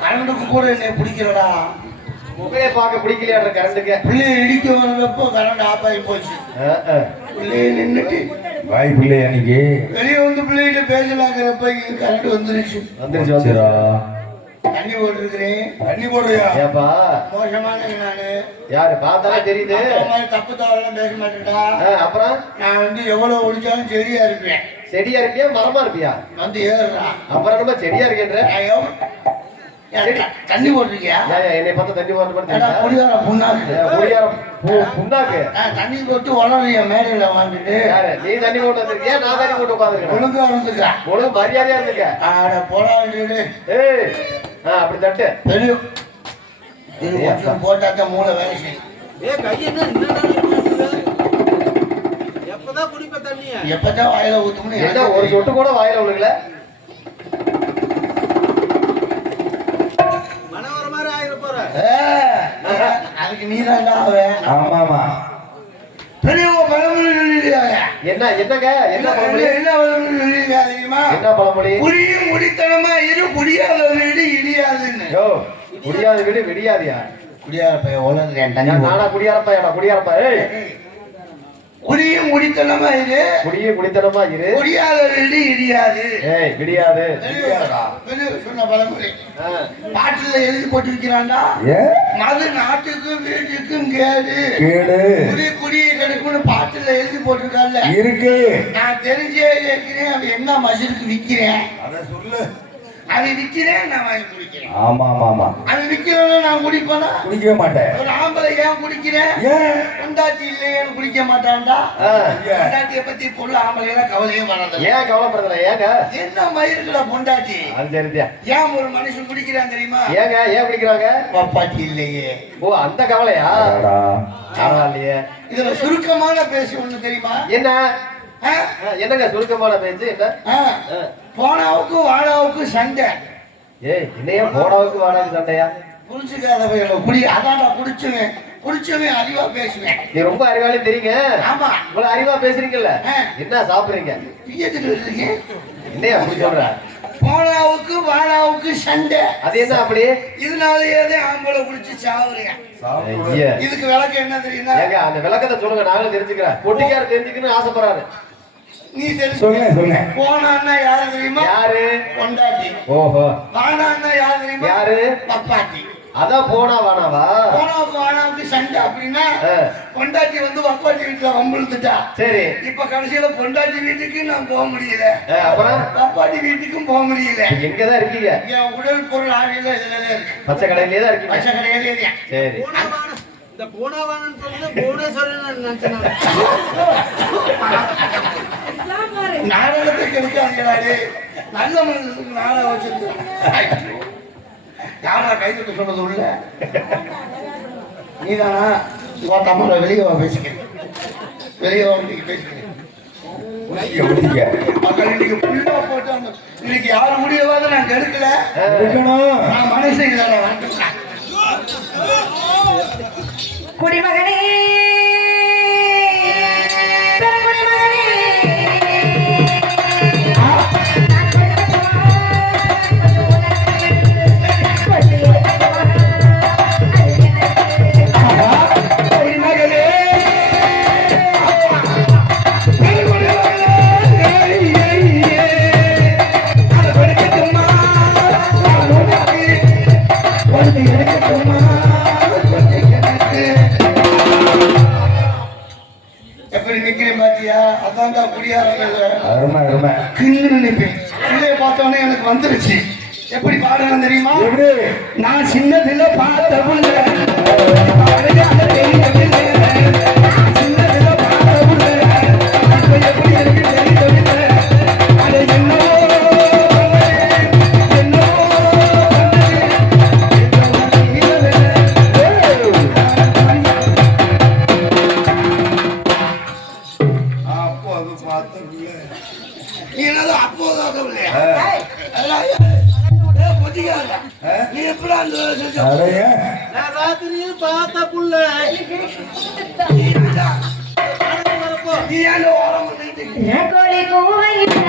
கரண்டுக்கு கூட என்னை பிடிக்கிறடா. முகையை பார்க்க பிடிக்கலையா கரண்டுக்கு? பிள்ளை இடிக்க வந்தப்போ கரண்ட் ஆஃப் ஆகி போச்சு. பிள்ளைய நின்றுட்டு வாய் பிள்ளை அன்னைக்கு வெளியே வந்து பிள்ளைகிட்ட பேசலாங்கிறப்ப கரண்ட் வந்துருச்சு. வந்துருச்சுரா. தண்ணி போட்டுருக்கிறேன். தண்ணி போடுறியா? ஏப்பா மோசமான நானு. யாரு பார்த்தாலே தெரியுது. தப்பு தவறெல்லாம் பேச மாட்டேன்டா. அப்புறம் நான் வந்து எவ்வளவு ஒழிச்சாலும் செடியா இருப்பேன். செடியா இருப்பியா மரமா இருப்பியா? வந்து ஏறுறா. அப்புறம் நம்ம செடியா இருக்கேன்ற தண்ணி போட்டிருக்கியா? என்னை பார்த்து தண்ணி போட்டு புண்ணாக்கு தண்ணி போட்டு உடனே மேடையில வாங்கிட்டு நீ தண்ணி போட்டு வந்திருக்கியா? நான் தண்ணி போட்டு உட்காந்துருக்கேன். ஒழுங்கா இருந்துக்கா. ஒழுங்கு மரியாதையா இருந்துக்க. போடா. ஏய் அப்படி தட்டு தெரியும். போட்டாத்த மூளை வேலை செய்யும். எப்பதான் வாயில ஊத்தும்னு என்ன ஒரு சொட்டு கூட வாயில விழுங்கல. அதுக்கு நீதான் ஆவேன். ஆமாமா. என்ன என்னங்க என்ன பழமொழி? என்ன பழமொழி? குடியும் குடித்தனமா இரு, குடியாத வீடு இடியாதுன்னு. குடியாத வீடு விடியாதியா? குடியாத பையன் உலகம் நானா குடியாரப்பா? குடியாரப்பா குடியும் குடித்தனமா இரு, குடியும் குடித்தனமா இரு, குடியாத வீடு இடியாது. விடியாது சொன்ன பழமொழி பாட்டுல எழுதி போட்டிருக்கிறான்டா. மது நாட்டுக்கும் வீட்டுக்கும் கேடு, குடி குடியை கெடுக்கும்னு பாட்டுல எழுதி போட்டிருக்கான்ல இருக்கு. நான் தெரிஞ்சே கேட்கிறேன். அவன் என்ன மசருக்கு விக்கிறேன் அதை சொல்லு. அவன் விக்கிறேன், நான் வாங்கி குடிக்கிறேன். ஆமா ஆமா ஆமா. அவன் விக்கிறேன்னு நான் குடிப்பேனா? குடிக்கவே மாட்டேன். ஒரு ஆம்பளை ஏன் குடிக்கிறேன்? பொண்டாட்டி இல்லையேன்னு குடிக்க மாட்டான்டா. பொண்டாட்டியை பத்தி பொருள் ஆம்பளை எல்லாம் கவலையே வராது. ஏன் கவலைப்படுறல? ஏங்க என்ன மயிருக்குல பொண்டாட்டி? அது தெரியா? ஏன் ஒரு மனுஷன் குடிக்கிறான் தெரியுமா? ஏங்க ஏன் குடிக்கிறாங்க? பப்பாட்டி இல்லையே. ஓ அந்த கவலையா? பரவாயில்லையே. இதுல சுருக்கமான பேசி ஒண்ணு தெரியுமா? என்ன என்னங்க சுருக்கமான பேச்சு? என்ன போனாவுக்கு வாழாவுக்கு சண்டை. என்னையா போனாவுக்கு வாழாவுக்கு சண்டையா? புரிஞ்சுக்காத குடி. அதான்டா குடிச்சவன் அறிவா பேசுவேன். நீ ரொம்ப அறிவாளி தெரியுங்க. ஆமா இவ்வளவு அறிவா பேசுறீங்கல்ல. என்ன சாப்பிடுறீங்க? என்னையா அப்படி சொல்ற? போனாவுக்கு வாழாவுக்கு சண்டை. அது என்ன அப்படி? இதனாலயே ஆம்பளை குடிச்சு சாவுறேன். இதுக்கு விளக்கம் என்ன தெரியுமா? அந்த விளக்கத்தை சொல்லுங்க, நாங்களும் தெரிஞ்சுக்கிறேன். பொட்டிக்கார தெரிஞ்சுக்கணும்னு ஆசைப்படுறாரு. நீ சொல்லுங்க. போனான்னா யாரு தெரியுமா? யாரு? பொண்டாட்டி. ஓஹோ. வானான்னா யாரு தெரியுமா? யாரு? பப்பாட்டி. அதான் போனா வானாவா? போனாவுக்கு வானாவுக்கு சண்டை அப்படின்னா பொண்டாட்டி வந்து பப்பாட்டி வீட்டுல வம்பிழுத்துட்டா. சரி. இப்ப கடைசியில பொண்டாட்டி வீட்டுக்கு நான் போக முடியல. அப்புறம் பப்பாட்டி வீட்டுக்கும் போக முடியல. எங்கதான் இருக்கீங்க? என் உடல் பொருள் ஆவியில இதுல இருக்கு. பச்சை கடையிலே தான் இருக்கீங்க. பச்சை கடையிலே தான். சரி. இந்த போனாவானு சொல்றது புவனேஸ்வரன் நினைச்சேன். நாடகத்துக்கு எடுக்காதீங்களே. நல்ல மனுஷனுக்கு நாடகம் வச்சிருக்கேன். யாரா கைதுக்கு சொன்னது உள்ள நீதானா? தமிழ வெளியே பேசிக்கிறேன். வெளியே பேசிக்கிறேன். இன்னைக்கு புல்லா போட்டு இன்னைக்கு யாரு முடியவாத நான் கெடுக்கல. நான் மனுஷன் குடிமகனே பார்த்தோன்னே எனக்கு வந்துருச்சு. எப்படி பாடுறேன் தெரியுமா? நான் சின்னதுல பார்த்த என்னோ பொதிக்காத நீ எப்படி அந்த வேலை செஞ்ச அடைய நான் ராத்திரியில் பார்த்த புள்ள வரப்போ நீ ஏன் ஓரம் பண்ணிட்டு கோழி கூவையிட்ட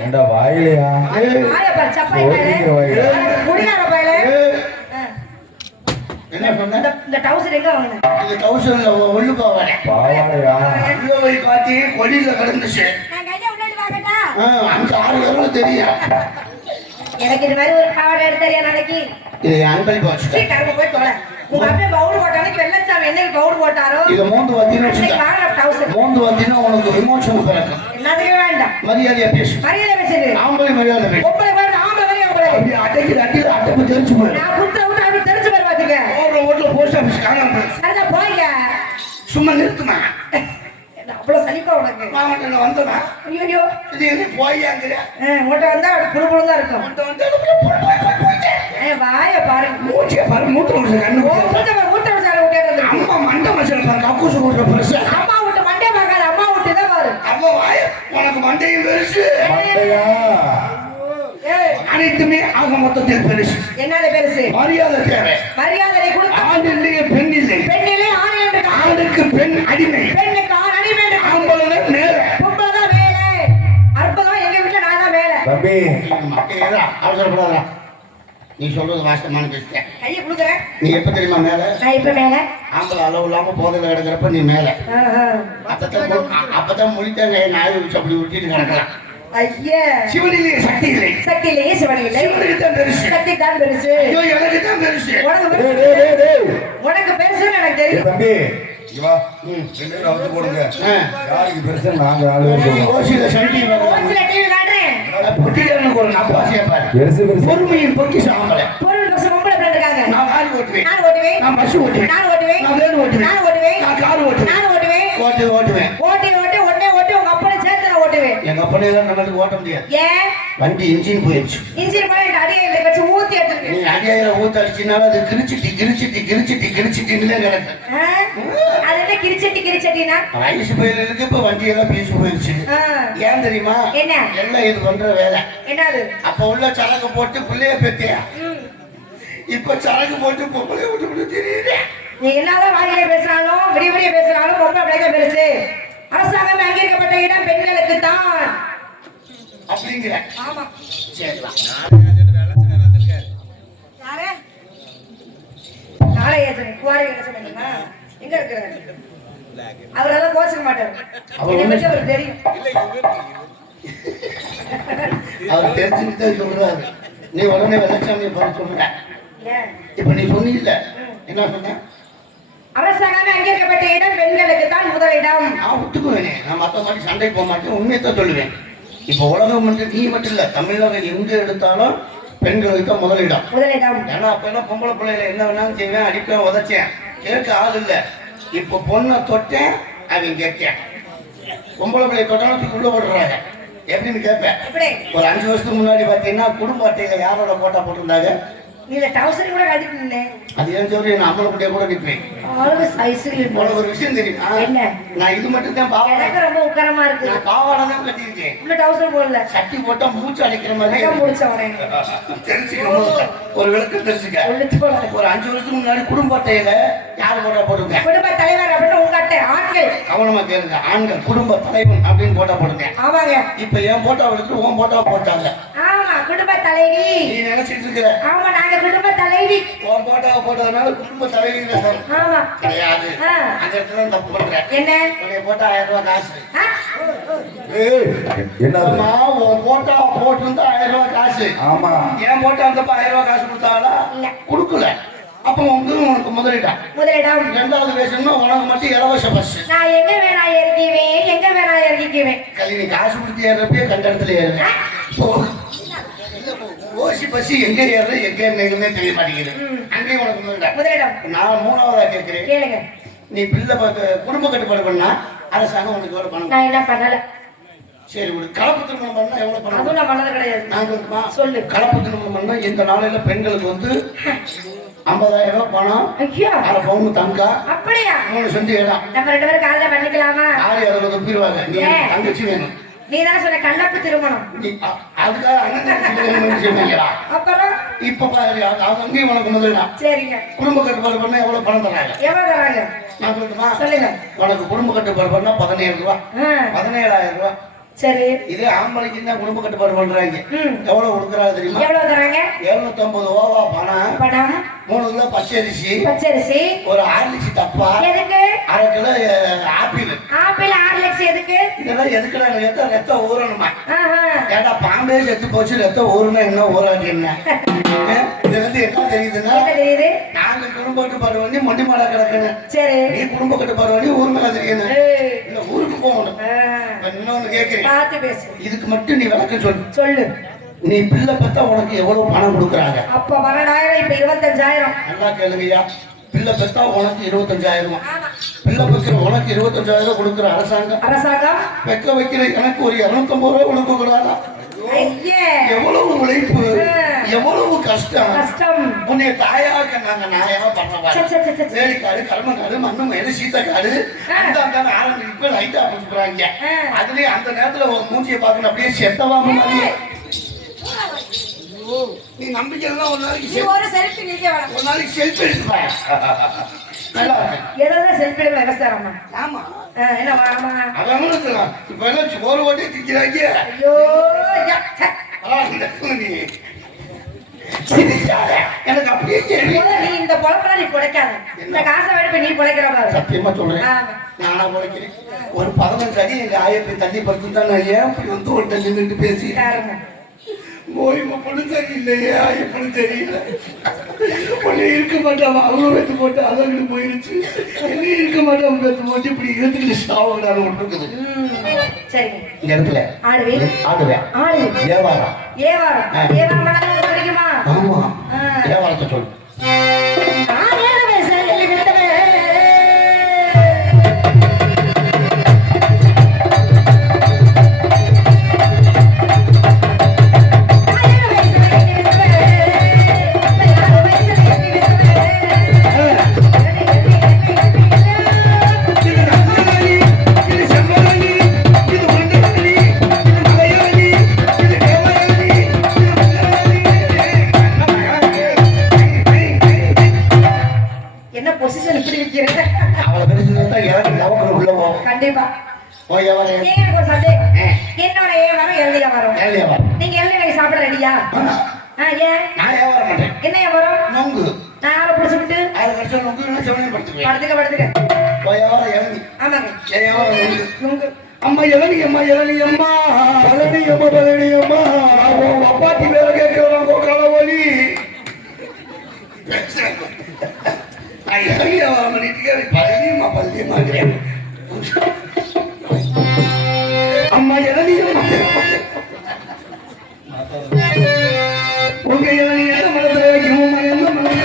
ஏண்டா வாயிலையா ஓட்டிக்கிற வாயில என்ன சொன்ன இந்த டவுசர் எங்க வாங்கின இந்த டவுசர்ல ஒண்ணு போவானே பாவாடையா உள்ள போய் பாத்தி கொடியில கிடந்துச்சு நான் கையை உன்னாடி வாங்கட்டா 5-6 பேரும் தெரியும் எனக்கு இது மாதிரி ஒரு பாவாடை எடுத்தறியா நாளைக்கு இது அன்பளி போச்சு சீ கரும்பு போய் தொலை உங்க அப்பா பவுடர் போட்ட அன்னைக்கு வெள்ளச்சாமி என்னைக்கு பவுடர் போட்டாரோ இது மூந்து வந்தீங்கன்னா அன்னைக்கு வாங்கின டவுசர் மூந்து வந்தீங்கன்னா உனக்கு விமோசனம் பிறக்கும் என்னதுக்கு வேண்டாம் மரியாதையா பேசு மரியாதை பேசுது ஆம்பளை மரியாதை பேசு ஒப்பளை பாரு ஆம்பளை மாதிரி ஒப்பளை அப்படி அட்டைக்கு அடியில் அட்டை தெரிச்சு போயிரு நான் குத்துற விட்டு அப்படி தெரிச்சு போய் பாத்துக்க ஓடுற ஓட்டுல போஸ்ட் ஆபீஸ் காணாம போயிரு. சரிதா போய்ங்க சும்மா நிறுத்துமா அவ்வளவு சலிப்பா உனக்கு மாவட்டம் வந்தனா ஐயோ இது என்ன போய்யாங்கிற உங்கள்கிட்ட வந்தா அப்படி புழுப்புழு தான் இருக்கும் வாய பாருங்க மூச்சை பாரு மூட்டை முடிச்ச கண்ணு ஓ மூட்டை பாரு மூட்டை வச்சாரு விட்டு வந்து அம்மா மண்டை மச்சல பாரு கக்கூசு போடுற பெருசு அம்மா விட்டு மண்டே பார்க்காத அம்மா விட்டு தான் பாரு அம்மா வாய உனக்கு மண்டையும் பெருசு மண்டையா ஏய் அனைத்துமே ஆக மொத்தத்தில் பெருசு என்னது பெருசு மரியாதை தேவை மரியாதை கொடுத்து ஆண் இல்லையே பெண் இல்லை பெண்ணிலே ஆணை என்று ஆணுக்கு பெண் அடிமை பெண்ணுக்கு ஆண் அடிமை என்று ஆம்பளை நேர பொம்பளை தான் வேலை அற்புதம் எங்க வீட்டுல நான் தான் வேலை தம்பி அவசரப்படாதா நீ சொல்றது வாஸ்தமான பேசிட்டேன் கையை கொடுக்குறேன் நீ எப்ப தெரியுமா மேல நான் இப்ப மேல ஆம்பளை அளவு இல்லாம போதையில கிடக்கிறப்ப நீ மேல அப்பதான் முடித்தாங்க நாய் வச்சு அப்படி உருட்டிட்டு கிடக்கலாம் ஐயா சிவனிலேயே சக்தி இல்லை சக்தி இல்லையே சிவன் இல்லை சிவனுக்கு தான் பெருசு சக்தி தான் பெருசு ஐயோ எனக்கு தான் பெருசு உனக்கு டேய், பெருசு டேய், டேய், டேய். உனக்கு பெருசுன்னு எனக்கு ஏய், தெரியும் தம்பி இங்க வா ரெண்டு பேரும் அவுத்து போடுங்க யாருக்கு பெருசா நாங்க 4 பேர் சொல்லுவோம் ஓசியில சண்டி ஒரு சில டிவி காட்டுறேன் புட்டிகளுக்கு ஒரு நப்பாசியா பாரு பெருசு பெருசு பொறுமையின் பொக்கிஷம் ஆம்பளை பொருள் பஸ் பொம்பளை பிள்ளை இருக்காங்க நான் லாரி ஓட்டுவேன் நான் ஓட்டுவேன் நான் பஸ் ஓட்டுவேன் நான் ஓட்டுவேன் நான் வேன் ஓட்டுவேன் நான் ஓட்டுவேன் நான் கார் ஓட்டுவேன் நான் ஓட்டுவேன் ஓட்டுவேன் ஓட்டி ஓட்டி உடனே ஓட்டி உங்க அப்பனை சேர்த்து நான் ஓட்டுவேன் எங்க அப்பனே எல்லாம் நம்மளுக்கு ஓட்ட முடியாது ஏன் வண்டி இன்ஜின் போயிடுச்சு இன்ஜின் பண்ண எனக்கு அடியை வச்சு ஊத்தி நீ எடுத்துருக்கு அடியாயிரம் ஊத்த அடிச்சினால அது கிரிச்சிட்டுன்னு கிடக்கு அது என்ன கிரிச்சட்டினா வயசு பயிலுக்கு இப்ப வண்டி எல்லாம் பீசு போயிடுச்சு ஏன் தெரியுமா என்ன? எல்லாம் இது பண்ற வேலை என்னது அப்ப உள்ள சரக்கு போட்டு பிள்ளைய பெத்தியா இப்ப சரக்கு போட்டு பொம்பளைய விட்டு தெரியுது நீ என்னதான் வாயிலே பேசினாலும் விடிய விடிய பேசினாலும் பொம்பளை பிள்ளைங்க பெருசு அரசாங்கம் அங்கீகரிக்கப்பட்ட இடம் பெண்களுக்கு தான் அப்படிங்கிற ஆமா சரிதான் யாரே நாளை ஏற்று குவாரை சொன்னீங்களா எங்க இருக்கிறாரு அவரெல்லாம் கோச்சிக்க மாட்டாரு என்னை பத்தி அவருக்கு தெரியும் அவர் தெரிஞ்சுக்கிட்டே சொல்றாரு நீ உடனே வெள்ளச்சாமியை பார்த்து சொல்ற ஏன் இப்ப நீ சொன்னீங்கல்ல என்ன சொன்ன அரசாங்கமே அங்கீகரிக்கப்பட்ட இடம் பெண்களுக்கு தான் முதலிடம் நான் ஒத்துக்குவேனே நான் மற்ற மாதிரி சண்டை போக மாட்டேன் உண்மையை தான் சொல்லுவேன் இப்போ உலகம் மட்டும் நீ மட்டும் இல்ல தமிழகம் எங்க எடுத்தாலும் பெண்களுக்கு தான் முதலிடம் முதலிடம் ஏன்னா அப்ப எல்லாம் பொம்பளை பிள்ளைல என்ன வேணாலும் செய்வேன் அடிப்பேன் உதச்சேன் கேட்க ஆள் இல்ல இப்போ பொண்ணை தொட்டேன் அவங்க கேட்கேன் பொம்பளை பிள்ளை தொட்டாலும் உள்ள போடுறாங்க எப்படின்னு கேட்பேன் எப்படி ஒரு 5 வருஷத்துக்கு முன்னாடி பாத்தீங்கன்னா குடும்ப அட்டையில யாரோட போட்டா போட்டிருந்தாங்க நீல டவுசர் கூட கட்டிட்டு இருந்தேன் அது ஏன் சொல்லி நான் அம்மளை குட்டியை கூட நிற்பேன் ஆளு சைஸ்ல உனக்கு ஒரு விஷயம் தெரியுமா என்ன? நான் இது மட்டும் தான் பாவாடை எனக்கு ரொம்ப உக்கரமா இருக்கு நான் பாவாடை தான் கட்டியிருக்கேன் உள்ள டவுசர் போடல சட்டி போட்டா மூச்சு அடைக்கிற மாதிரி அதான் முடிச்சவனே தெரிஞ்சுக்கணும் ஒரு விளக்கம் தெரிஞ்சுக்க ஒழிச்சு போல ஒரு 5 வருஷத்துக்கு முன்னாடி குடும்ப அட்டையில யார் போட்டா போட்டிருந்தேன் குடும்ப தலைவர் அப்படின்னு உங்க அட்டை ஆண்கள் கவனமா கேளுங்க ஆண்கள் குடும்ப தலைவன் அப்படின்னு போட்டா போட்டிருந்தேன் ஆமாங்க இப்ப என் போட்டா எடுத்து உன் போட்டா போட்டாங்க ஆமா குடும்ப தலைவி நீ நினைச்சிட்டு இருக்கிற ஆமா நாங்க குடும்ப தலைவி உன் போட்டாவை போட்டதுனால குடும்ப தலைவிங்க சார் ஆமா கிடையாது ஆ. அந்த இடத்துல தான் தப்பு பண்றேன் என்ன உன்னை போட்டா 1000 ரூபாய் காசு ஆ? ஏய் என்ன ஆமா உன் போட்டா போட்டிருந்தா 1000 ரூபாய் காசு ஆமா ஏன் போட்டா அந்த 1000 ரூபாய் காசு கொடுத்தாங்களா இல்ல. கொடுக்கல அப்ப உனக்கு முதலிடம் முதலிடம் ரெண்டாவது பேசணும்னா உனக்கு மட்டும் இலவச பஸ் நான் எங்க வேணா இறக்கிக்குவேன் எங்க வேணா இறக்கிக்குவேன் கல்வி நீ காசு கொடுத்து ஏறப்பே கண்ட இடத்துல ஏறுவேன் ஓசி பசி எங்க ஏறது எங்க என்னைக்குமே தெரிய மாட்டேங்குது. அங்கேயும் உனக்கு முதலிடம் நான் 3வதா கேட்கிறேன். கேளுங்க. நீ பிள்ளை குடும்ப கட்டுப்பாடு பண்ணா அரசாங்கம் உனக்கு எவ்வளவு பணம்? நான் என்ன பண்ணல. சரி விடு. கலப்பு திருமணம் பண்ணா எவ்வளவு பணம்? அதுவும் நான் பண்ணது கிடையாது. நான் சொல்லு. கலப்பு திருமணம் பண்ணா இந்த நாளையில பெண்களுக்கு வந்து 50,000 ரூபாய் பணம், ஐயா 1/2 பவுன் தங்கா, அப்படியா? 3 சென்ட் இடம். நம்ம 2 பேரும் காலையில பண்ணிக்கலாமா? ஆளு அதில் துப்பிடுவாங்க. நீ தங்கச்சி வேணும். நீ தான் சொன்ன கலப்பு திருமணம். அதுக்காக அண்ணன் தங்கச்சி வேணும்னு சொன்னீங்களா? அப்புறம் இப்ப பாரு, அது அங்கேயும் உனக்கு முதல்ல சரிங்க. குடும்ப கட்டுப்பாடு பண்ணா எவ்வளவு பணம் தராங்க? எவ்வளவு தராங்க நான் சொல்லட்டுமா? சொல்லுங்க. உனக்கு குடும்ப கட்டுப்பாடு பண்ணா 17 ரூபாய், 17,000 ரூபாய். சரி. இதே ஆம்பளைக்கு தான் குடும்ப கட்டுப்பாடு பண்றாங்க. எவ்வளவு கொடுக்குறாங்க தெரியுமா? எவ்வளவு தராங்க? 750 ரூபா பணம், 3 கிலோ பச்சரிசி, ஒரு 6 லிட்டர் டப்பா, எதுக்கு? 1/2 கிலோ ஆப்பிள். ஆப்பிள் 6 லட்சம் எதுக்கு? இதெல்லாம் எதுக்குடா? ரத்தம் ஊறணுமா? ஏடா பாம்பே செத்து போச்சு, ரத்தம் ஊறுனா என்ன ஊறாது என்ன? இது வந்து என்ன தெரியுதுன்னா, தெரியுது நாங்க குடும்ப கட்டுப்பாடு பண்ணி மொண்டி மாடா கிடக்கணும். சரி. நீ குடும்ப கட்டுப்பாடு பண்ணி ஊர் மேல தெரியணும். இல்ல ஊருக்கு போகணும். இன்னொன்னு கேட்கிறேன், பார்த்து பேசு. இதுக்கு மட்டும் நீ விளக்கம் சொல்லு. சொல்லு. நீ பிள்ளை பெத்தா உனக்கு எவ்வளவு பணம் கொடுக்குறாங்க? அப்ப 12,000, இப்ப 25,000. நல்லா கேளுங்கய்யா. பிள்ளை பெத்தா உனக்கு 25,000. பிள்ளை பெக்கிற உனக்கு 25,000 கொடுக்குற அரசாங்கம் பெக்க வைக்கிற எனக்கு ஒரு 250 ரூபாய் கொடுக்க கூடாதா? எவ்வளவு உழைப்பு, எவ்வளவு கஷ்டம். உன்னை தாயாக நாங்க நாயா பண்றோம். வேலைக்காடு, கர்மக்காடு, மண்ணு மேல சீத்தக்காடு அந்த ஆரம்பிச்சு லைட்டா போட்டுக்கிறாங்க. அதுலயும் அந்த நேரத்துல ஒரு மூஞ்சியை பார்க்கணும், அப்படியே செத்தவா மாதிரி. நீ நம்பிக்கைலாம் ஒரு நாளைக்கு செல்ஃபி எடுத்துப்பா. நல்லா இருக்கு. ஏதாவது செல்ஃபி எடுக்க விவசாயமா? ஆமா. என்ன ஆமா? அதான் இருக்கலாம். இப்ப எல்லாம் சோறு ஓட்டி திக்கிறாங்க. ஐயோ எனக்கு அப்படியே நீ இந்த பொழப்பா நீ பொழைக்காத. இந்த காசை எடுத்து நீ பொழைக்கிற பாரு. சத்தியமா சொல்றேன், நானா பொழைக்கிறேன். ஒரு 15 அடி எங்க ஆயப்பை தள்ளி படுத்து தான் நான் ஏன் அப்படி வந்து ஒருத்த நின்றுட்டு பேசி ஓய்வு பொண்ணு சரியில்லையே, ஆயப்பொண்ணு சரியில்லை. பொண்ணு இருக்க மாட்டான், அவங்க வெத்து போட்டு அதங்கிட்டு போயிருச்சு. என்ன இருக்க மாட்டான் வெத்து போட்டு இப்படி இருந்துட்டு சாவடான்னு ஒன்று இருக்குது. சரி, இந்த இடத்துல ஆடுவேன். வியாபாரம் கிடைக்குமா? ஆமா, வியாபாரத்தை சொல்லு. கண்டிப்பா. என்னோட வியாபாரம் எழுதிய வரும். நீங்க எழுதி சாப்பிட ரெடியா? என்ன வியாபாரம்? நொங்கு. நான் யாரை பிடிச்சிட்டு படுத்துக்க. ஆமாங்க. நொங்கு. அம்மா இளநி, அம்மா இளநி, அம்மா பழனி, அம்மா பழனி, அம்மா அப்பாட்டி வேலை கேட்கிறோம். களவழி இளநி வியாபாரம் பண்ணிட்டு பழனியம்மா பழனியம்மா. அம்மா இளநி, உங்க இளநி எந்த மரத்துல வைக்கணும்? எந்த மரம்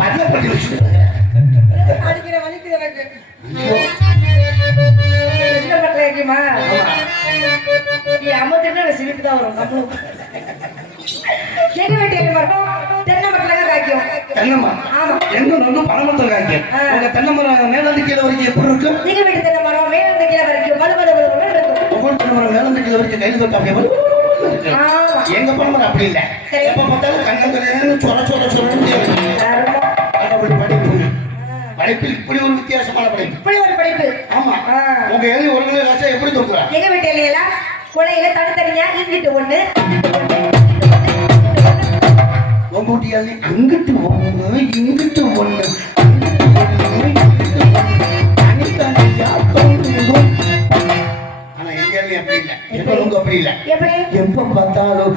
பள்ளப்பட்டி வச்சு அடிக்கிற வலிக்கு எனக்கு என்ன பண்றீங்கம்மா? நீ அமர்த்தினா சிரிப்பு தான் வரும். நம்மளும் எங்க வீட்டு மரம் தென்னை மரத்துல காய்க்கும். தென்னை மரம்? ஆமா. எங்க வந்து பழமரத்துல காய்க்கும். உங்க தென்னை மரம் மேலிருந்து கீழே வரைக்கும் எப்படி இருக்கு? எங்க வீட்டு தென்னை மரம் மேலிருந்து கீழே வரைக்கும் வலுவலுவலுன்னு இருக்கும். உங்க தென்னை மரம் மேலிருந்து கீழே வரைக்கும் கையில் தொட்டா அப்படியே எங்க பழமரம் அப்படி இல்லை. எப்ப பார்த்தாலும் கண்ணங்கரைன்னு படிப்பில் இப்படி ஒரு வித்தியாசமான படிப்பு. இப்படி ஒரு படிப்பு. ஆமா. உங்க ஏழை ஒரு கிலோ ராசா எப்படி தூக்குறா? எங்க வீட்டு எல்லாம் கொலையில தனித்தனியா இங்கிட்டு ஒண்ணு, உங்க வீட்டு ஏழை அங்கிட்டு ஒண்ணு, இங்கிட்டு ஒண்ணு, ஆனா எங்க ஏழை அப்படி இல்லை. எப்ப உங்க அப்படி இல்லை. எப்ப பார்த்தாலும்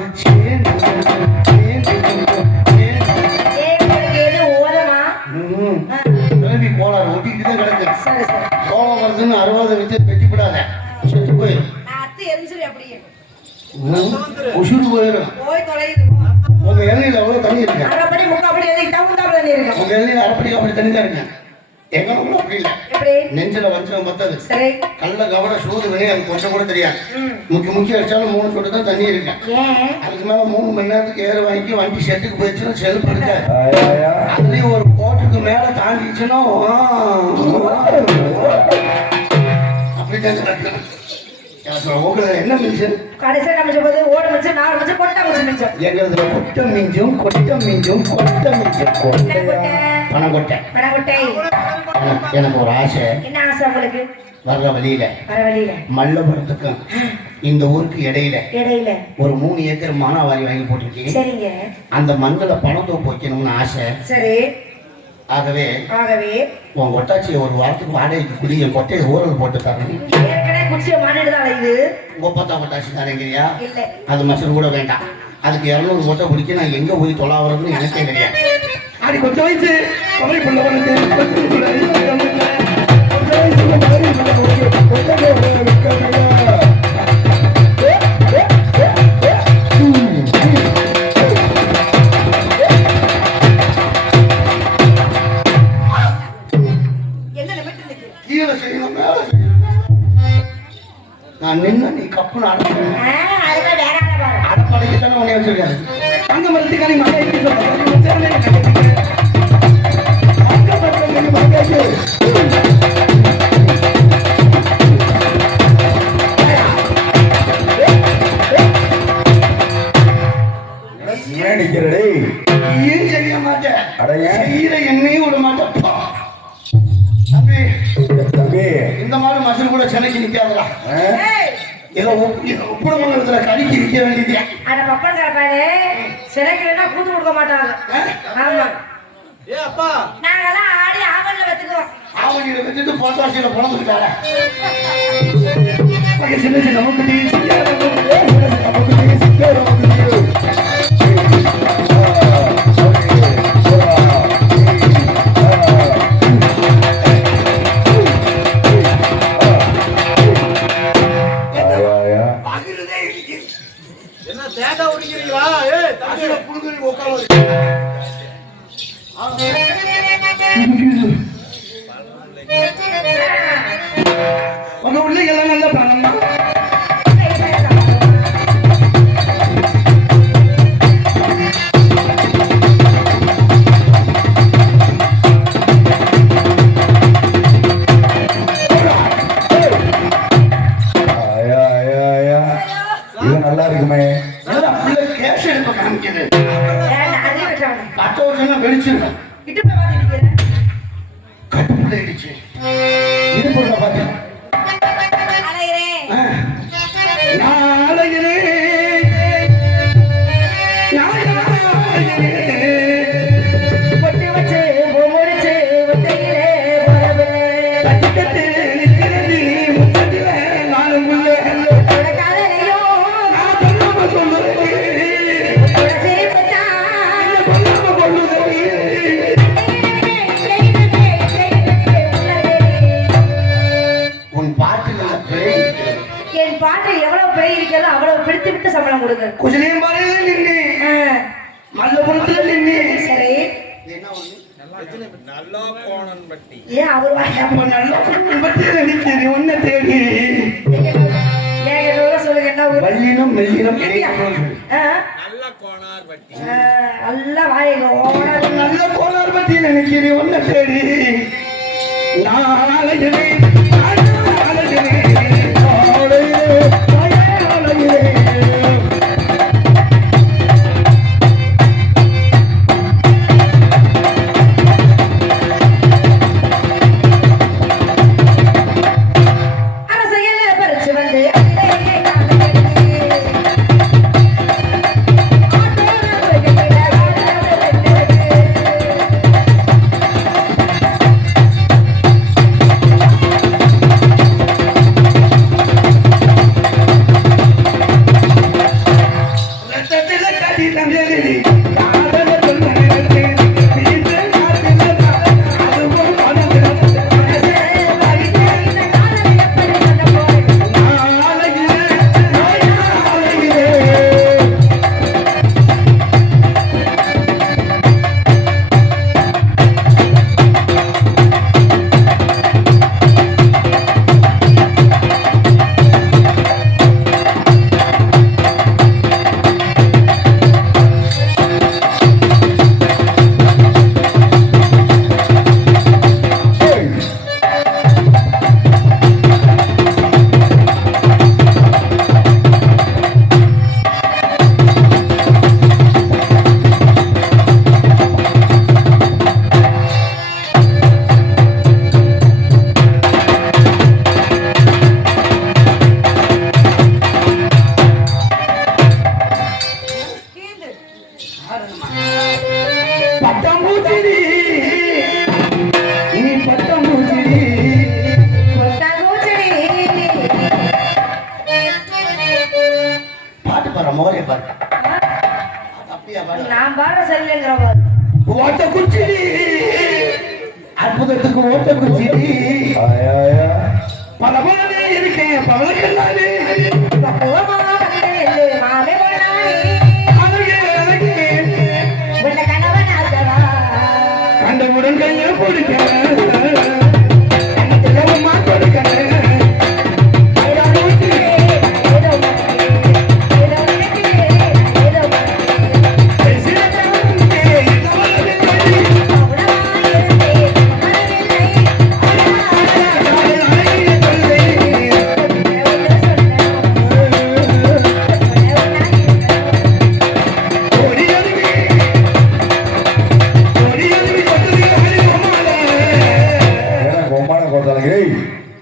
கோளாறு ஒட்டிக்கிட்டு தான் கிடக்கு. கோலம் வருதுன்னு 60 வச்சு வெட்டி விடாத, செத்து போயிடும். உசுறு போயிடும். போய் தொலையுது உங்க இளநீர் எவ்வளவு தண்ணி இருக்கு? அரைப்படி முக்காப்படி எதுக்கு தகுந்தாப்புல தண்ணி இருக்கும். உங்க இளநீர் அரைப்படி அப்படி தண்ணி தான் இருக்கு. எங்க ஊர்ல அப்படி இல்லை. எப்படி நெஞ்சில வஞ்சம் பத்தது. சரி கல்ல கவட சூது வினை அது கொஞ்சம் கூட தெரியாது. முக்கி அடிச்சாலும் 3 சொட்டு தான் தண்ணி இருக்கு. ஏன் அதுக்கு மேல 3 மணி நேரத்துக்கு ஏற வாங்கி வண்டி செட்டுக்கு போயிடுச்சுன்னா செல்ஃப் இருக்காது. அதுலயும் ஒரு கோட்டுக்கு மேல தாண்டிச்சுன்னா அப்படித்தான். உங்களுக்கு என்ன மிஞ்சம்? கடைசியா நம்ம சொல்றது ஓட மிச்சம் 4 மிச்சம் கொட்டை மிச்சம் எங்களதுல கொட்டை மிஞ்சும் கொட்டை மிஞ்சும் கொட்டை மிஞ்சும் பணம் கொட்டை. எனக்கு ஒரு ஆசை. என்ன ஆசை உங்களுக்கு? வர்ற வழியில மல்லபுரத்துக்கும் இந்த ஊருக்கு இடையில ஒரு 3 ஏக்கர் மானாவாரி வாங்கி போட்டிருக்கீங்க. சரிங்க. அந்த மண்ணுல பணத்தோப்பு வைக்கணும்னு ஆசை. சரி. ஆகவே உன் கொட்டாச்சியை ஒரு வாரத்துக்கு வாடகைக்கு குடி, என் கொட்டையை ஊரல் போட்டு தரணும். ஏற்கனவே குடிச்சிய மாநிலதான் இது. முப்பத்தா கொட்டாச்சி தரங்கிறியா? அது மசல் கூட வேண்டாம். அதுக்கு 200 கொட்டை பிடிக்க நான் எங்க போய் தொலாவறதுன்னு எனக்கே தெரியாது. அப்படி கொஞ்சம் வயசு கீழே செய்யணும் மேல செய்யணும். நான் நின்று நீ கப்புன்னு அடப்படைக்கு தானே உன்னை வச்சிருக்காரு. அங்க மரத்துக்கான மகை ஏன் செய்ய மாட்டேன்? செய்யற என்னையும் விட மாட்டேப்பா. தம்பி இந்த மாதிரி மசல் கூட சென்னைக்கு நிக்காதா? ஏதோ உப்புடமங்கலத்துல கறிக்கு விற்க வேண்டியது. அட பப்பன் கரப்பானே சிலைக்கு வேணா கூத்து கொடுக்க மாட்டாங்க. ஆமா. ஏ அப்பா நாங்கெல்லாம் ஆடி ஆவல்ல வெத்துக்குவோம். ஆவணியில வெத்துட்டு போட்டாசியில புலம்புட்டாங்க. சின்ன சின்ன நமக்கு என்ன தேடா உரிக்கிறீங்களா? ஏய் தம்பில புடுங்கி உட்கார. உங்க உள்ள எல்லாம் நல்ல பணம் தான். நல்லா இருக்குமே. கேஷ் எடுப்ப காமிக்குது. வெளிச்சிருக்கோம் கட்டுப்புள்ள இடிச்சு இது பொருளை பார்த்தேன். சம்பளம் கொடுங்க. குஜிலியம் பாறையில நின்னு மல்லபுரத்துல நின்னு சரி நல்லா கோணன் பட்டி. ஏன் அவர் அப்ப நல்லா கோணன் பட்டி நினைக்கிறீ ஒன்ன தேடி ஏங்க சொல்லுங்க என்ன ஊர்? வள்ளினம் மெல்லினம் நல்ல கோணார் பட்டி. நல்ல வாயிங்க ஓணார் நல்ல கோணார் பட்டி நினைக்கிறீ ஒன்ன தேடி நாளையே பட்டாம்பூச்சிடி நீ பட்டாம்பூச்சிடி கொட்டாங்குச்சிடி. பாட்டு பாடுற மோரே பாரு அப்படியா பாடு நான் பாடுற சரியில்லைங்கிறவர். ஓட்ட குச்சிடி அற்புதத்துக்கு ஓட்ட குச்சிடி பல பலனே இருக்கேன் பவளக்கண்ணாடி பக்குவமா கண்டெல்லு மாமே போனானே. அழகே அழகே உன்னை கணவன் ஆகவா. கண்டவுடன் கையை கொடுக்க கண்ணத்திலமா கொடுக்க ஏதோ நினைக்கிறே, ஏதோ மனதிலே, ஏதோ நினைக்கிறே, ஏதோ மனதிலே. மௌனமாய் இருந்தேன், மனதில்லை.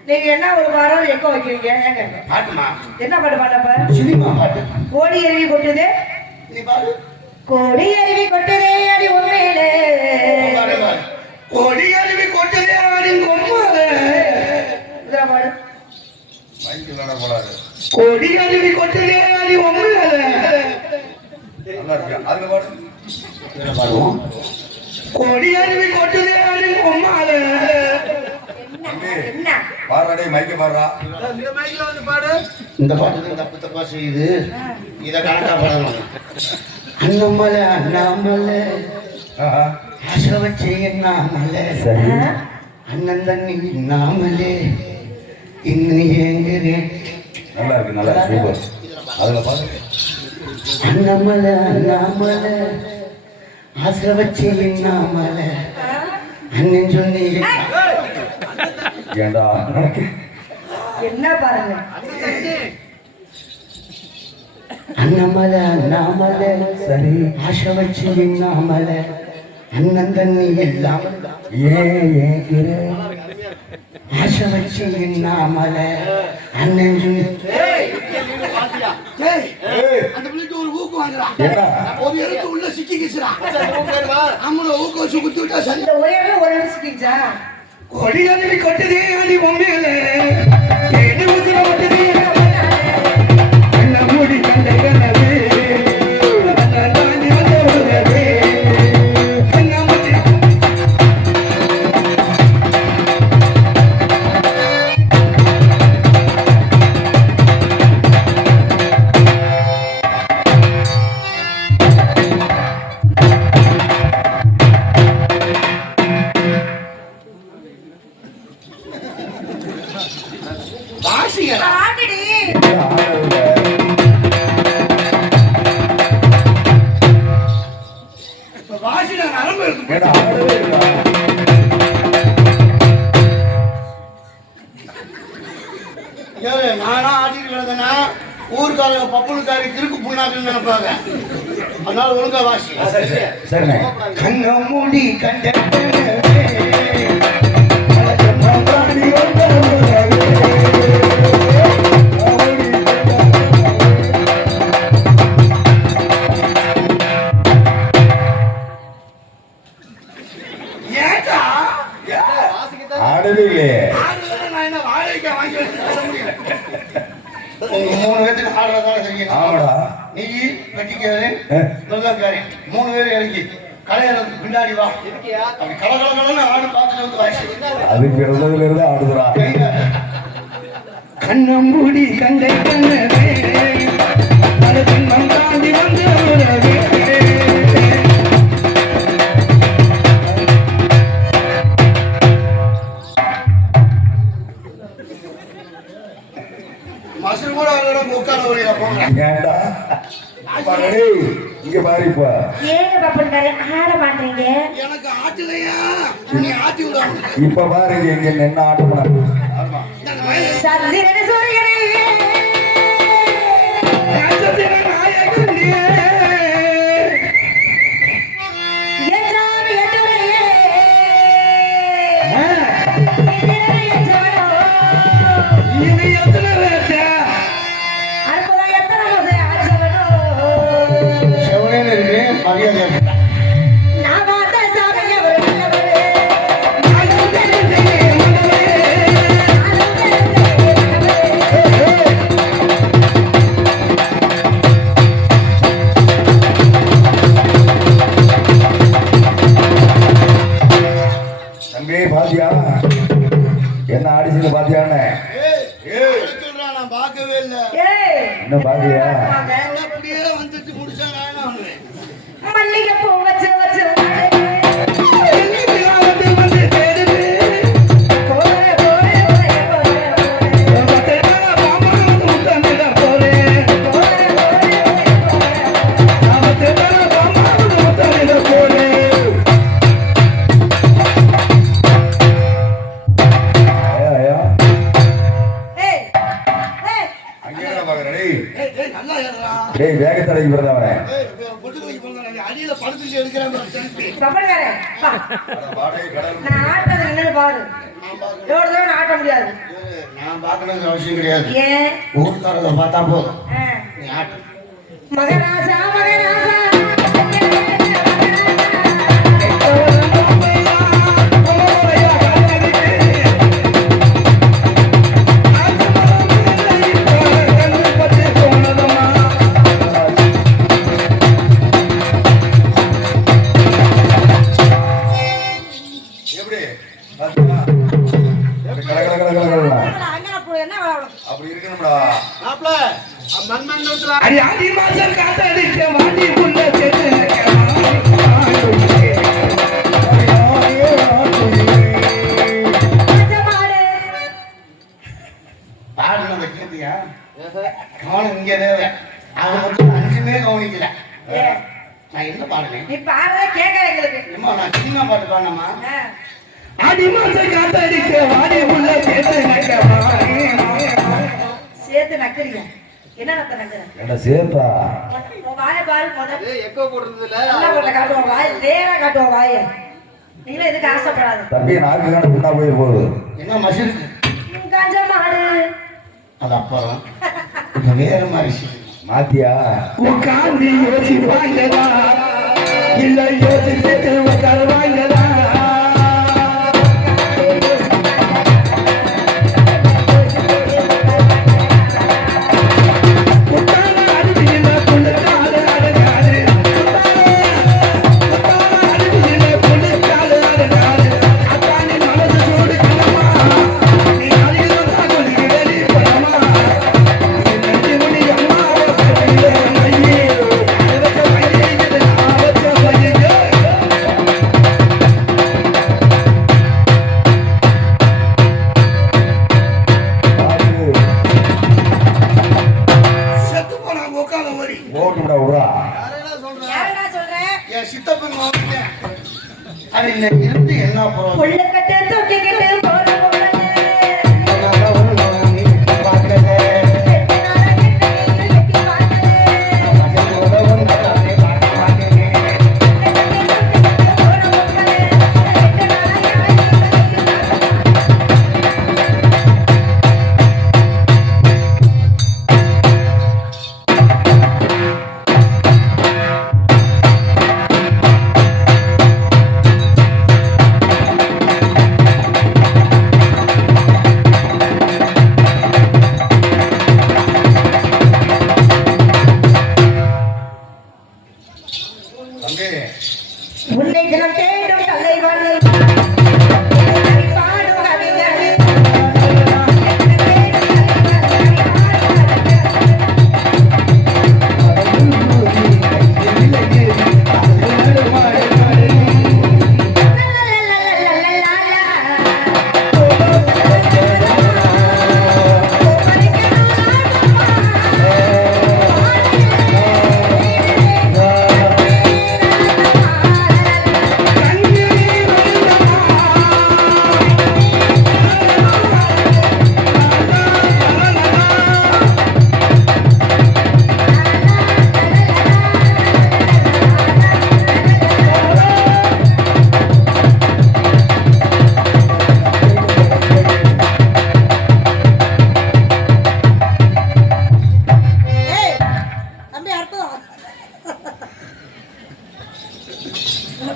நீங்க என்ன ஒரு வாரம் எங்க வைக்கிறீங்க? ஏங்க பாட்டுமா என்ன பாட்டு பாடப்ப? சினிமா பாட்டு கோடி அருவி கொட்டுதே, நீ பாடு கோடி அருவி கொட்டுதே அடி உண்மையிலே. பாடு, பாடு. கொடி அருவி கொட்டதே ஆடி கொம்மால இதுல பாடு. கொடி அருவி கொட்டதே ஆடி கொம்மால பாடுவோம் கொடி அருவி கொட்டதே ஆடி கொம்மால என்ன மைக்க பாடுறா இந்த மைக்ல வந்து பாடு. இந்த பாட்டு தான் தப்பு தப்பா செய்யுது இத கணக்கா பாடணும் அண்ணாமலை அண்ணாமலை ஆசை வச்சு எண்ணாமலை அண்ணன் தண்ணி நாமலே இன்னும் ஏங்குறேன் நல்லா இருக்கு நல்லா சூப்பர் அதுல பாரு அண்ணாமலை அண்ணாமலை ஆசை வச்சு எண்ணாமலை அண்ணன் சொன்னி ஏண்டா என்ன பாருங்க. அண்ணாமலை அண்ணாமலை சரி ஆசை வச்சு எண்ணாமலை அண்ணன் தண்ணி இல்லாம ஏங்குற ஆசை வச்சு எண்ணாமலை அண்ணன் சொன்னி அந்த பிள்ளைக்கு ஒரு ஊக்கு வாங்குறா. என்ன ஒரு எழுத்து உள்ள சிக்கிக்கிச்சுடா. நம்மள ஊக்கு வச்சு குத்தி விட்டா சரி. இந்த உயர்ல ஒரு இடம் சிக்கிச்சா? கொடி அருவி கொட்டதே அடி பொம்மையில கேடு உசுர கொட்டதே அண்ணன் மூடி கண்ட கனவு அண்ணன் தாண்டி வந்த உலகே அண்ணாமலை வாசிங்க ஆடுடி. வாசின நரம்பு இருக்கு ஏண்டா ஆடவே இல்ல ஏய், நானா ஆடிட்டு கிடந்தேன்னா ஊருக்காரங்க பப்புனுக்காரி கிறுக்கு புண்ணாக்குன்னு நினைப்பாங்க அதனால ஒழுங்கா வாசி சரிண்ணே கண்ண மூடி கண்ட ஏட்டா ஆடவே இல்லையே நான் என்ன வாடகைக்கு வாங்கி வச்சு முடியல உங்க 3 பேருக்கு ஆடுறதால தெரியும் ஆமாடா நீ வெட்டிக்காரு வெள்ளக்காரி 3 பேர் இறங்கி கலையரத்துக்கு பின்னாடி வா அப்படி கலகலன்னு ஆடு பார்த்துட்டு வந்து வாசி அதுக்கு இருந்ததுல இருந்து ஆடுதுடா கண்ணம்பூடி கண்டை கண்ணவே அது கண்ணம் தாண்டி வந்து உறவே மசுறு கூட அவரோட உட்கார வழியில போங்க ஏண்டா பாரு இங்க பாரு இப்ப ஏங்க பப்பன்காரே ஆட மாட்டீங்க? எனக்கு ஆட்டுலையா நீ ஆட்டி விடுவாங்க இப்ப பாரு இங்க நின்று ஆட்டமா சந்திரன சூரியனே எஜாமி எதுரையே எதிரே எஜானோ இது எத்தனை பேர்த்த அற்புதம் எத்தனை மாசம் ஆச்சவனோ செவனேன்னு இருக்கு மரியாதை இருக்கு பாத்தியானே சொல்றான், நான் பார்க்கவே இல்லை. ஏய் இன்னும் பாக்கலையா அப்படியே வந்துட்டு முடிச்சா நான் அவனுவேன். மல்லிகைப்பூ வச்சு வச்சு வந்து தேடுது. போறே போறே போறே போறே பாமா வந்து முத்தமிட போறேன். போறே போறே பாமா வந்து முத்தமிட போறேன். ஐயா ஏய் ஏய் அங்கே பாக்குற டேய் ஏய், நல்லா ஏறுறா. டேய் வேகத்தடைக்கு பிறந்தவனே பொட்டுக்கலைக்கு போங்க, அடியில படுத்துட்டு எடுக்கிறேன். பப்பன்காரே வா பாடே கடல் நான் ஆட்டத்தை நின்னு பாரு எவ்வளவு தூரம் நான் ஆட்ட முடியாது நான் பார்க்கணுங்கிற அவசியம் கிடையாது. ஏன் ஊர்க்காரங்க பார்த்தா போதும். ஆ. நீ ஆட்டு. மகராசா மகராசா எப்படி பாத்தீங்களா கட கட கட கட கட அங்க போய் என்ன வேலை உனக்கு? அப்படி இருக்கணும்டா மாப்ள மண்மண்டலத்துல அடி ஆடி மாசம் காத்தடிக்க வாடி புள்ள செத்து ராஜமாடு பாடுனதை கேட்டியா? கவனம் இங்கே தேவை. அவன் மட்டும் 5மே கவனிக்கல. ஏன் நான் என்ன பாடுனேன்? நீ பாடுறத கேட்கற எங்களுக்கு அம்மா, நான் சினிமா பாட்டு பாடினேம்மா. ஆ. ஆடி மாசம் காத்தடிக்க வாடி புள்ள செத்து சேர்த்து நக்குறீங்க என்ன நத்த நக்குற என்ன சேப்பா உன் வாயை பாரு முதல்ல எக்கோ போடுறதுல நல்லா போட்ட காட்டுவோம் வாய் நேரா காட்டுவோம் வாயை நீங்களும் எதுக்கு ஆசைப்படாது தம்பி நாக்கு கண்டு புண்ணா போயிரு போகுது என்ன மசிருக்கு? காஞ்ச மாடு அது அப்புறம் இப்ப வேற மாதிரி விஷயம். மாத்தியா உட்காந்து யோசிப்பாங்கதா இல்ல யோசிச்சுட்டு உட்காருவாங்கதா. உட்கார அருவியில குளிக்காது அடங்காது. உட்கார அருவியில குளிக்காது அடங்காது. அத்தானி மனசு சூடுக்கணுமா? நீ அருகில் தான் கொள்கிறடி பரமா. நீ நெஞ்சு முடி அம்மாவை கட்டிலே மையே. அவச்ச மையே இது அவச்ச மையே. செத்து போனாங்க உட்கார ஓடி. ஓட்டுடா விடா யாருடா சொல்றேன் என் சித்தப்பன் வாங்கினேன். அது இல்லை இருந்து என்ன போறோம்? புள்ள கட்டு தொட்டிக்கிட்டு போற தம்பி உன்னை தினம் தேடும் தலைவனை பாடும் கவிஞனை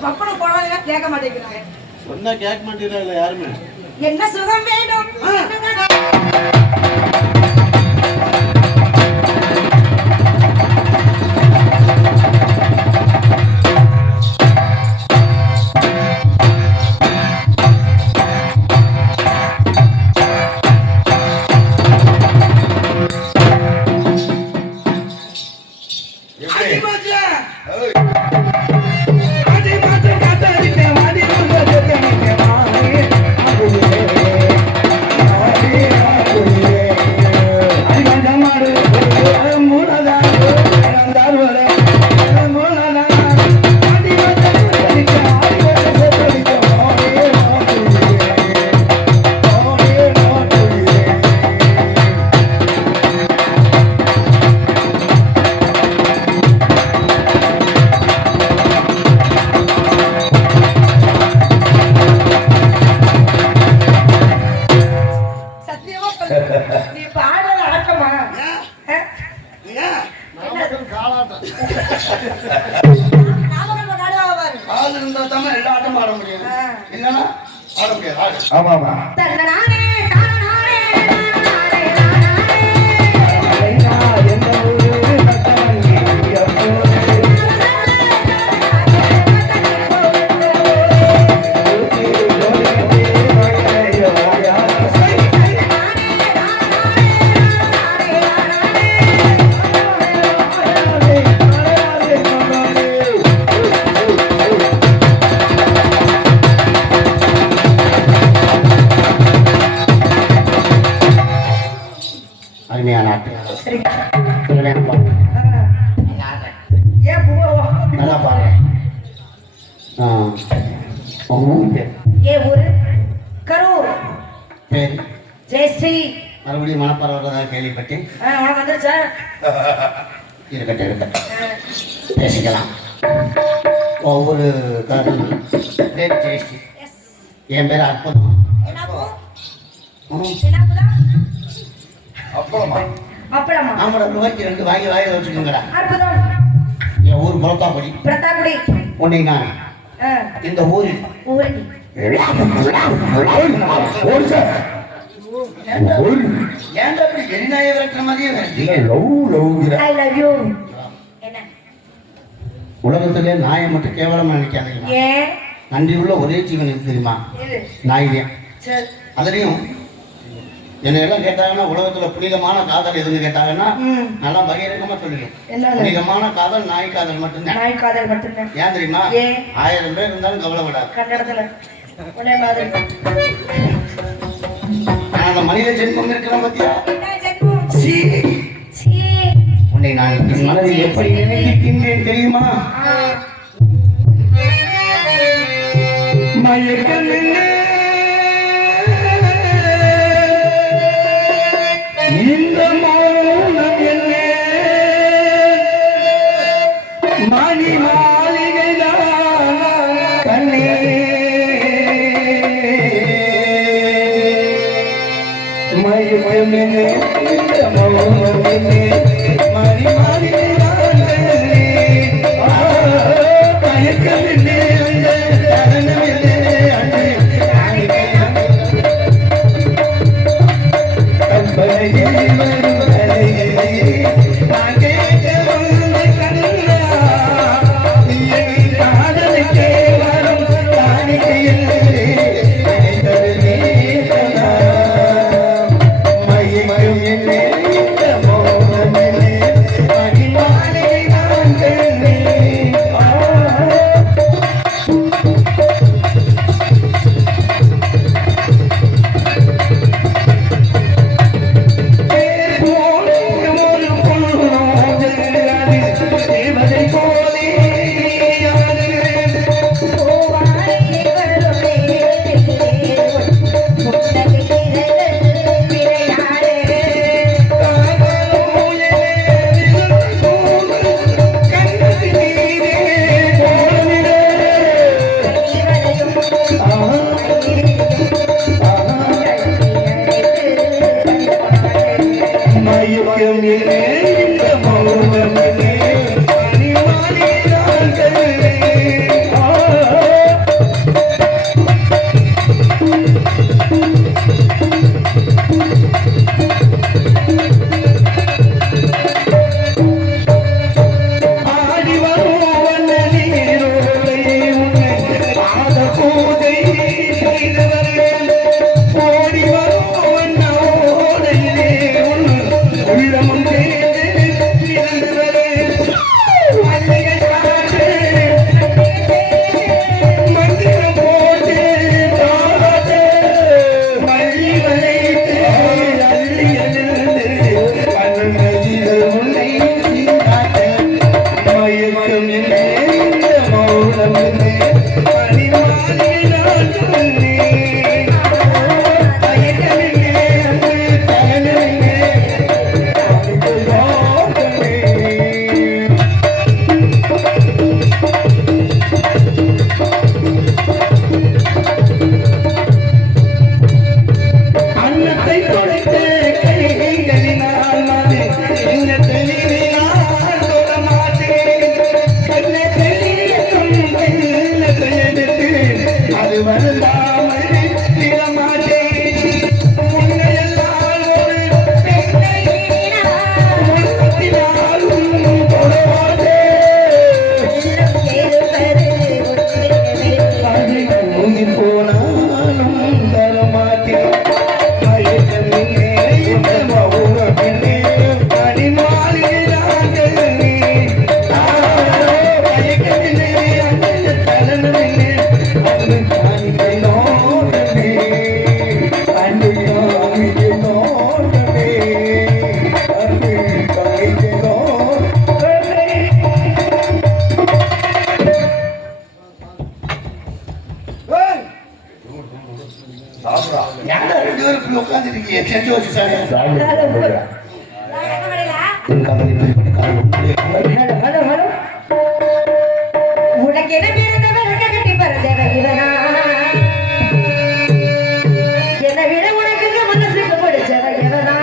பப்படம் போடாதீங்க கேட்க மாட்டேங்கிறாங்க சொன்னா கேட்க மாட்டேங்கிறாங்க யாருமே என்ன சுகம் வேணும் ஆள் இருந்தா தான் எல்லா ஆட்டமும் ஆட முடியும். இல்லைன்னா ஆட முடியாது. ஆடு. ஆமா ஆமா தன்னனானே தானனானே அருமையான ஆட்டு. சரி சரியான பாட்டு. ஏன் பூவோ நல்லா பாடுறேன். உங்க ஊர் பேர் ஏ ஊரு கரூர் பேர் ஜெயஸ்ரீ. மறுபடியும் மனப்பாறை வர்றதா கேள்விப்பட்டேன். உனக்கு வந்துருச்சா? இருக்கட்டும் பேசிக்கலாம். ஒவ்வொரு காரணம் பேர் ஜெயஸ்ரீ. என் பேர் அற்புதம். அப்பளமா அப்பளமா? ஆமாடா, ரூபாய்க்கு 2 வாங்கி வாயில வச்சுக்கோங்கடா. அற்புதம். என் ஊர் முளத்தாப்படி. பிரதாக்குடி. உன்னை நான் இந்த ஊரில் ஊரணி. ஏன்டா இப்படி எரிநாயை விரட்டுற மாதிரியே விரட்டி? I love you. என்ன உலகத்திலே நாயை மட்டும் கேவலமா நினைக்காதீங்க. ஏன் நன்றி உள்ள ஒரே ஜீவன் இருக்கு தெரியுமா? நாய் தான். சரி அதுலயும் என்னை எல்லாம் கேட்டாங்கன்னா உலகத்துல புனிதமான காதல் எதுன்னு கேட்டாங்கன்னா நல்லா பகிரங்கமா சொல்லுவேன். என்ன புனிதமான காதல் நாய் காதல் மட்டும்தான். நாய் காதல் மட்டும்தான். ஏன் தெரியுமா? ஏன் 1000 பேர் இருந்தாலும் கவலைப்படாது. கன்னடத்துல ஒரே மாதிரி. நான் அந்த மனித ஜென்மம் இருக்கிறேன் பத்தியா? சீ சீ. உன்னை நான் என் மனதில் எப்படி நினைக்கின்றேன் தெரியுமா? மயக்கம் இந்த மௌனம் என்ன மணி மாளிகைதான் கண்ணே மயக்கம் என்ன இந்த மௌனம் என்ன மணி மாளிகைதான் கண்ணே மயக்கம் என்ன அந்த தருணம் என்ன அன்று மயக்கம் என்ன அது வருந்தாமல் விடமாட்டேன் முன்னையெல்லாம் ஒரு முன்னத்தினாலும் தொட உயிர் போனாலும் தரமாட்டேன் உட்காந்துருக்கீங்க செஞ்சு வச்சு சார் உனக்கு என்ன பேருந்தவ கட்டி பறந்தவ இவனா என்னை விட உனக்கு மனசுக்கு பிடிச்சவ இவனா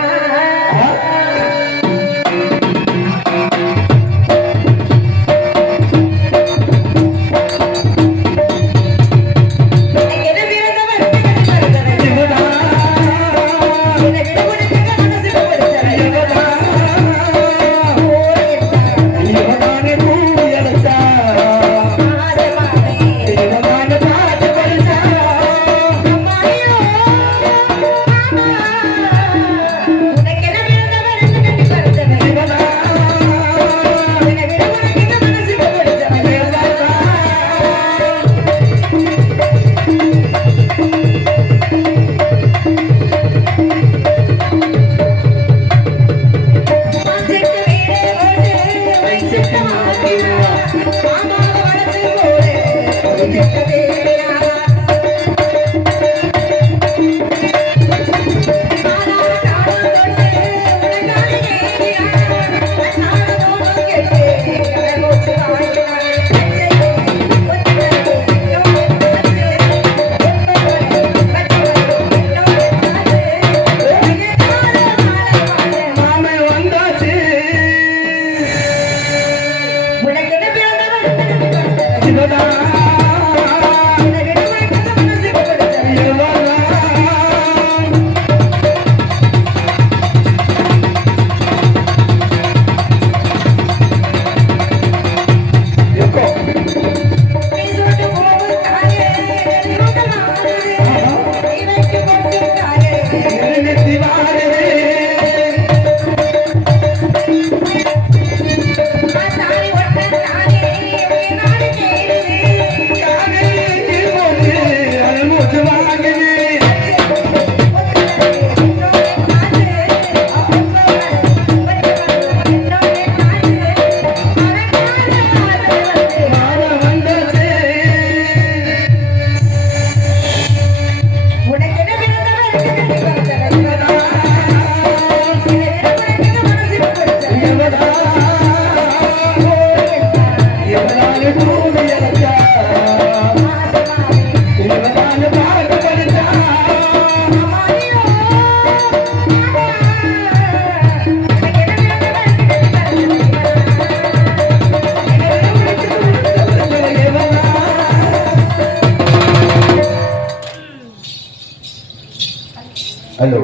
ஹலோ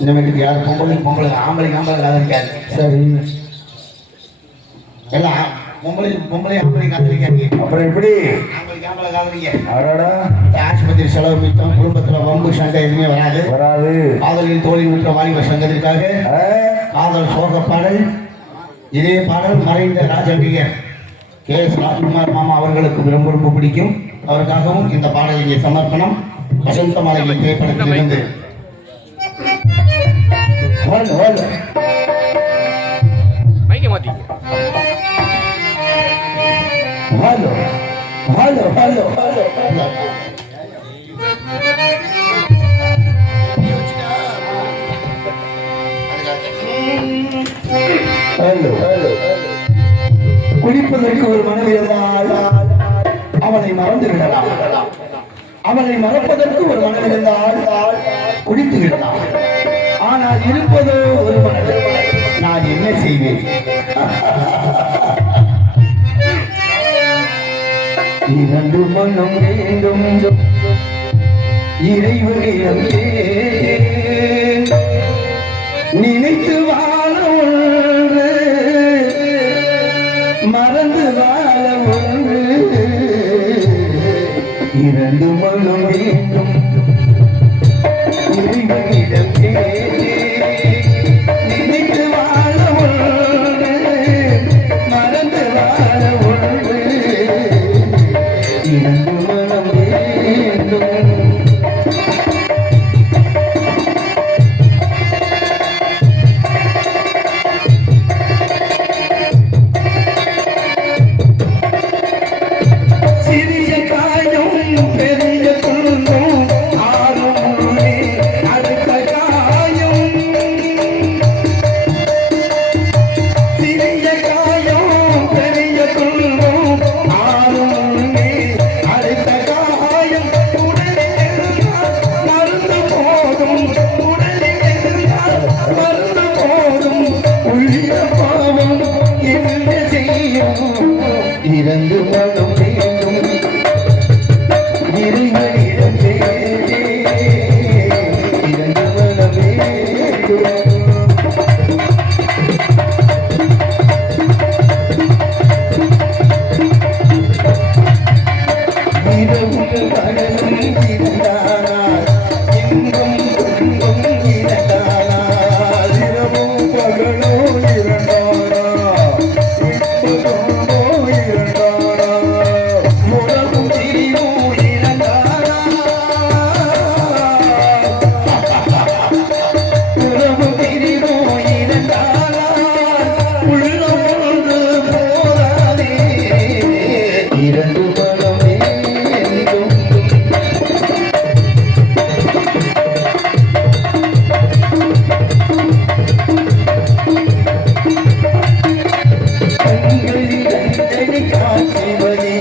இந்த வீட்டுக்கு யார் பொம்பளை ஆம்பளை காதலிக்காது சரி எல்லாம் பொம்பளை ஆம்பளை காதலிக்காங்க அப்புறம் எப்படி ஆம்பளை காதலிங்க அடடா ஆஸ்பத்திரி செலவு மித்தம் குடும்பத்துல வம்பு சண்டை எதுவுமே வராது காதலில் தோழி விட்ட வாலிப சங்கத்திற்காக காதல் சோக பாடல் இதே பாடல் மறைந்த ராஜம்பிகர் KS ராஜ்குமார் மாமா அவர்களுக்கு ரொம்ப பிடிக்கும் அவருக்காகவும் இந்த பாடல் இங்கே சமர்ப்பணம் வசந்த மாலை திரைப்படத்தில் இருந்து குடிப்பதற்கு ஒரு மனைவி இருந்தால் அவனை மறந்து விடலாம், அவனை மறப்பதற்கு ஒரு மனம் இருந்தால் குடித்து விடலாம். ஆனால் இருப்பதோ ஒரு மனம், நான் என்ன செய்வேன்? இரண்டு மனம் வேண்டும் இறைவனிடம் நினைத்து வாழ ஒன்று மறந்து வாழ ஒன்று இரண்டு மனம் வேண்டும் இறைவனிடம் நினைத்து வாழ ஒன்று மறந்து வாழ ஒன்று இரண்டு மனம் வேண்டும் சிறிய காயம் பெரிய துன்பம் ஆறும் அடுத்த காயம் சிறிய காயம் பெரிய துன்பம் ஆறும் அடுத்த காயம் உடலில் மருந்து போதும் உடலில் மருந்து போதும் உள்ள பாவம் என்ன செய்யும் இரண்டு மனம் வேண்டும் இறைவனிடம் இரண்டு மனம் வேண்டும் இரவும் பகலும் இருந்தானால் எங்கும் துன்பம் இருந்தானால் இரவும் பகலும் இருந்தானா உறவும் திரிவும் இருந்தானா உறவும் திரிவும் இருந்தானா உள்ளம் ஒன்று போராதே இரண்டு மனம் வேண்டும் கண்களில் தண்டனை காட்சி வலி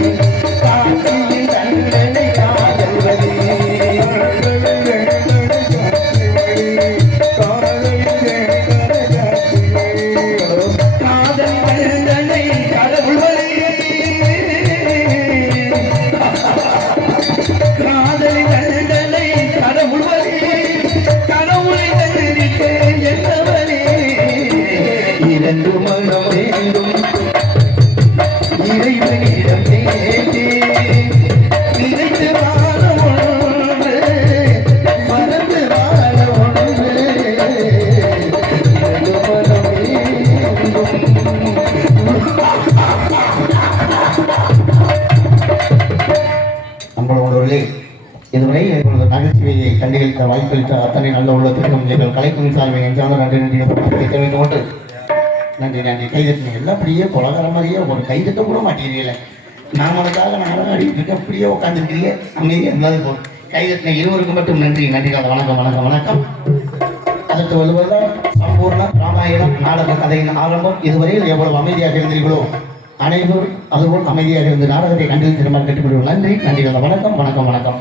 காட்சியில் தண்டனை காதல் வலி காதல் தண்டனை கடவுள் வலி காதலி தண்டனை கடவுள் வலி கடவுளை தண்டிக்க என்ன வலி இரண்டு மனம் வேண்டும் இறைவனிடம் நினைத்து வாழ ஒன்று மறந்து வாழ ஒன்று இரண்டு மனம் வேண்டும் நம்மளோடவர்களே இதுவரை எங்களது நகைச்சுவையை கண்டுகளித்த வாய்ப்பளித்த அத்தனை நல்ல உள்ளத்திற்கும் எங்கள் கலைக்கும் சார்பில் நெஞ்சாத நன்றி தெரிவித்துக் கொண்டு நன்றி நன்றி கைதட்டின எல்லாம் அப்படியே கொலகார மாதிரியே ஒரு கைதட்ட கூட மாட்டேங்கிறீங்களே நாமளுக்காக நாடகம் ஆடிட்டு இருக்க அப்படியே உட்காந்துருக்கிறீங்க அமைதியாக இருந்தாலும் போதும் கைதட்டின இருவருக்கும் மட்டும் நன்றி நன்றி வணக்கம் வணக்கம் வணக்கம் அடுத்து வருவதுதான் சம்பூர்ண ராமாயணம் நாடக கதையின் ஆரம்பம் இதுவரையில் எவ்வளவு அமைதியாக இருந்தீர்களோ அனைவரும் அதுபோல் அமைதியாக இருந்து நாடகத்தை கண்டிருந்த கேட்டுக்கொள்வோம் நன்றி நன்றி வணக்கம் வணக்கம் வணக்கம்